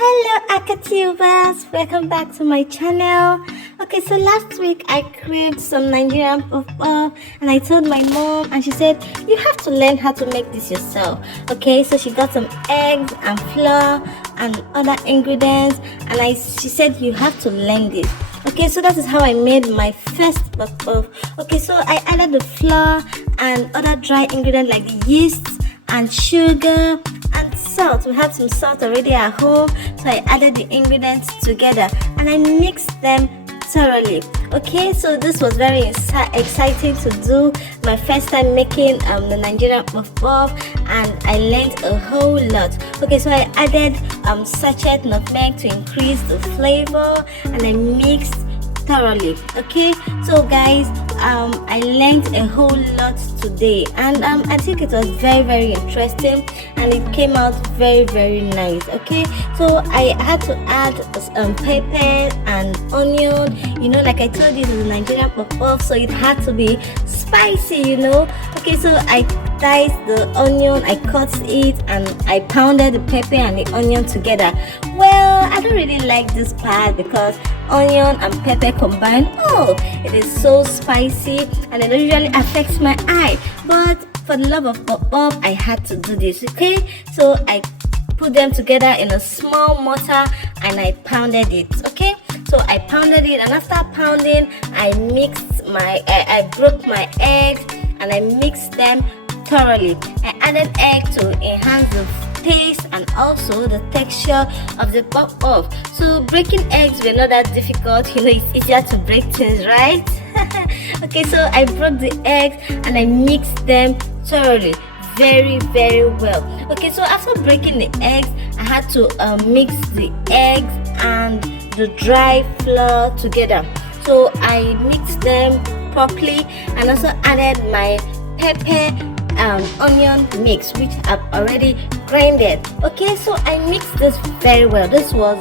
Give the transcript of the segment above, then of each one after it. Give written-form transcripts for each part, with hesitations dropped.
Hello Akatubers, welcome back to my channel. Okay, so last week I craved some Nigerian Puff Puff and I told my mom and she said you have to learn how to make this yourself. Okay, so she got some eggs and flour and other ingredients and she said you have to learn this. Okay, so that is how I made my first puff puff. Okay, so I added the flour and other dry ingredients like the yeast and sugar and salt. We have some salt already at home, so I added the ingredients together and I mixed them thoroughly. Okay, so this was very exciting to do, my first time making the Nigerian Puff Puff, and I learned a whole lot. Okay, so I added sachet nutmeg to increase the flavor and I mixed thoroughly. Okay, so guys, I learned a whole lot today and I think it was very interesting and it came out very nice. Okay, so I had to add pepper and onion, you know, like I told you, this is Nigerian Puff Puff, so it had to be spicy, you know. Okay, so I diced the onion, I cut it and I pounded the pepper and the onion together. Well, I don't really like this part because onion and pepper combined, oh, it is so spicy and it usually affects my eye, but for the love of Puff Puff I had to do this. Okay, so I put them together in a small mortar and I pounded it. Okay, so I pounded it and after pounding I mixed I broke my eggs and I mixed them thoroughly. I added egg to enhance the taste and also the texture of the puff puff. So breaking eggs were not that difficult, you know, it's easier to break things, right? Okay, so I broke the eggs and I mixed them thoroughly, very well. Okay, so after breaking the eggs I had to mix the eggs and the dry flour together. So I mixed them properly and also added my pepper onion mix which I've already grinded. Okay, so I mixed this very well. This was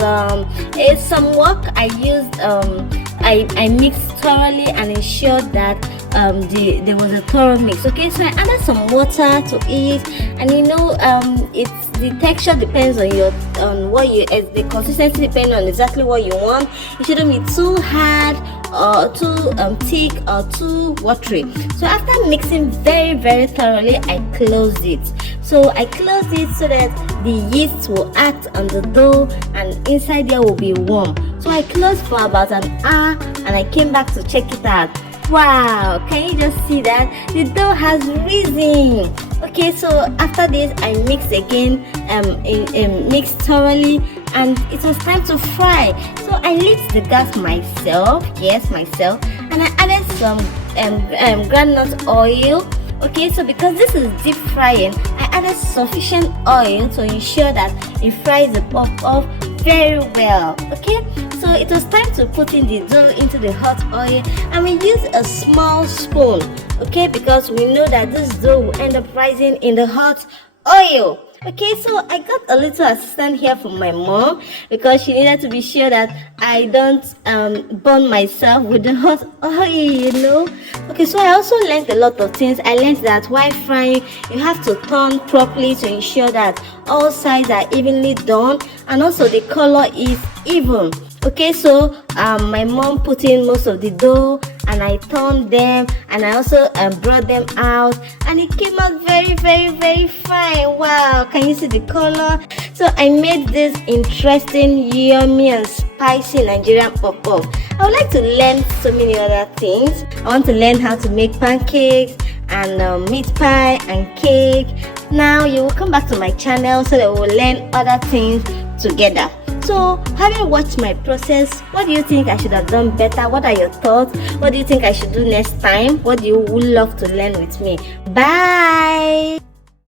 some work. I used I mixed thoroughly and ensured that there was a thorough mix. Okay, so I added some water to it, and you know, it's the texture depends on what you the consistency depends on exactly what you want. It shouldn't be too hard or too thick or too watery. So after mixing very thoroughly, I closed it. So I closed it so that the yeast will act on the dough and inside there will be warm. So I closed for about an hour and I came back to check it out. Wow, can you just see that the dough has risen? Okay, so after this I mixed again, mixed thoroughly, and it was time to fry. So I lit the gas myself, and I added some groundnut oil. Okay, so because this is deep frying, I added sufficient oil to ensure that it fries the puff puff very well. Okay, so it was time to put in the dough into the hot oil and we use a small spoon. Okay, because we know that this dough will end up rising in the hot oil. Okay, so I got a little assistant here from my mom because she needed to be sure that I don't burn myself with the hot oil, you know. Okay, so I also learned a lot of things. I learned that while frying you have to turn properly to ensure that all sides are evenly done and also the color is even. Okay, so my mom put in most of the dough and I turned them and I also brought them out and it came out very fine. Wow, can you see the color? So I made this interesting, yummy and spicy Nigerian puff puff. I would like to learn so many other things. I want to learn how to make pancakes and meat pie and cake. Now you will come back to my channel so that we will learn other things together. So, having watched my process, what do you think I should have done better? What are your thoughts? What do you think I should do next time? What do you would love to learn with me? Bye!